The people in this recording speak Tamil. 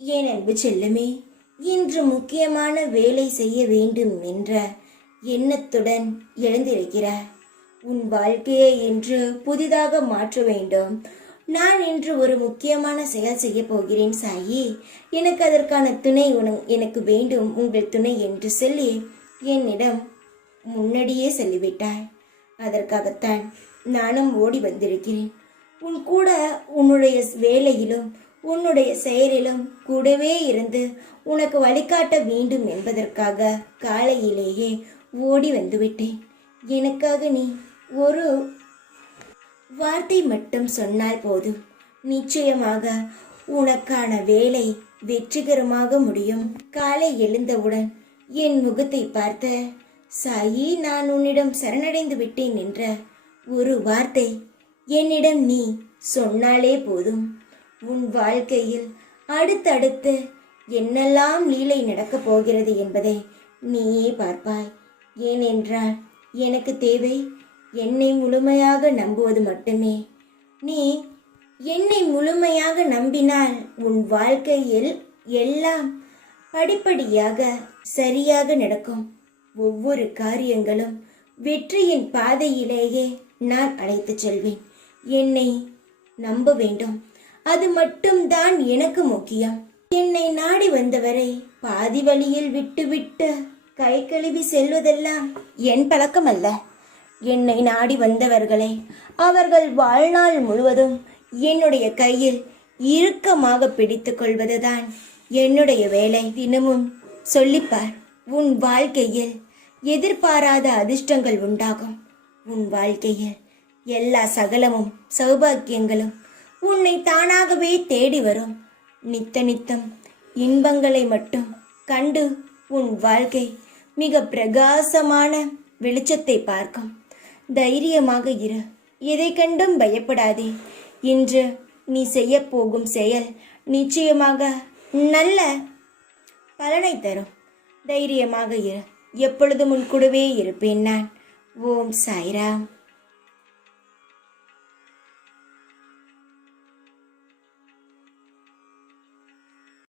என் அன்பு செல்லுமே, இன்று முக்கியமான வேலை செய்ய வேண்டும் என்ற எண்ணத்துடன் எழுந்திருக்கிறாய். உன் வாழ்க்கையை இன்று புதிதாக மாற்ற வேண்டும். நான் இன்று ஒரு முக்கியமான செயல் செய்ய போகிறேன் சாயி. எனக்கு அதற்கான துணை எனக்கு வேண்டும், உங்கள் துணை என்று சொல்லி என்னிடம் முன்னாடியே சொல்லிவிட்டாய். அதற்காகத்தான் நானும் ஓடி வந்திருக்கிறேன். உன் கூட உன்னுடைய வேலையிலும் உன்னுடைய செயலிலும் கூடவே இருந்து உனக்கு வழிகாட்ட வேண்டும் என்பதற்காக காலையிலேயே ஓடி வந்துவிட்டேன். எனக்காக நீ ஒரு வார்த்தை மட்டும் சொன்னால் போதும், நிச்சயமாக உனக்கான வேலை வெற்றிகரமாக முடியும். காலை எழுந்தவுடன் என் முகத்தை பார்த்த சாயி, நான் உன்னிடம் சரணடைந்து விட்டேன் என்ற ஒரு வார்த்தை என்னிடம் நீ சொன்னாலே போதும், உன் வாழ்க்கையில் அடுத்தடுத்து என்னெல்லாம் லீலை நடக்கப் போகிறது என்பதை நீயே பார்ப்பாய். ஏனென்றால் எனக்கு தேவை என்னை முழுமையாக நம்புவது மட்டுமே. நீ என்னை முழுமையாக நம்பினால் உன் வாழ்க்கையில் எல்லாம் படிப்படியாக சரியாக நடக்கும். ஒவ்வொரு காரியங்களும் வெற்றியின் பாதையிலேயே நான் அழைத்துச் செல்வேன். என்னை நம்ப வேண்டும், அது மட்டும்தான் எனக்கு முக்கியம். என்னை நாடி வந்தவரை பாதி வழியில் விட்டுவிட்டு கை கழுவி செல்வதெல்லாம் என் பழக்கம் அல்ல. என்னை நாடி வந்தவர்களை அவர்கள் வாழ்நாள் முழுவதும் என்னுடைய கையில் இறுக்கமாக பிடித்து கொள்வதுதான் என்னுடைய வேலை. தினமும் சொல்லிப்பார், உன் வாழ்க்கையில் எதிர்பாராத அதிர்ஷ்டங்கள் உண்டாகும். உன் வாழ்க்கையில் எல்லா சகலமும் சௌபாக்கியங்களும் உன்னை தானாகவே தேடி வரும். நித்தம் இன்பங்களை மட்டும் கண்டு உன் வாழ்க்கை மிக பிரகாசமான வெளிச்சத்தை பார்க்கும். தைரியமாக இரு, எதை கண்டும் பயப்படாதே. இன்று நீ செய்ய போகும் செயல் நிச்சயமாக நல்ல பலனை தரும். தைரியமாக இரு, எப்பொழுதும் உன் கூடவே இருப்பேன் நான். ஓம் சாய்ராம்.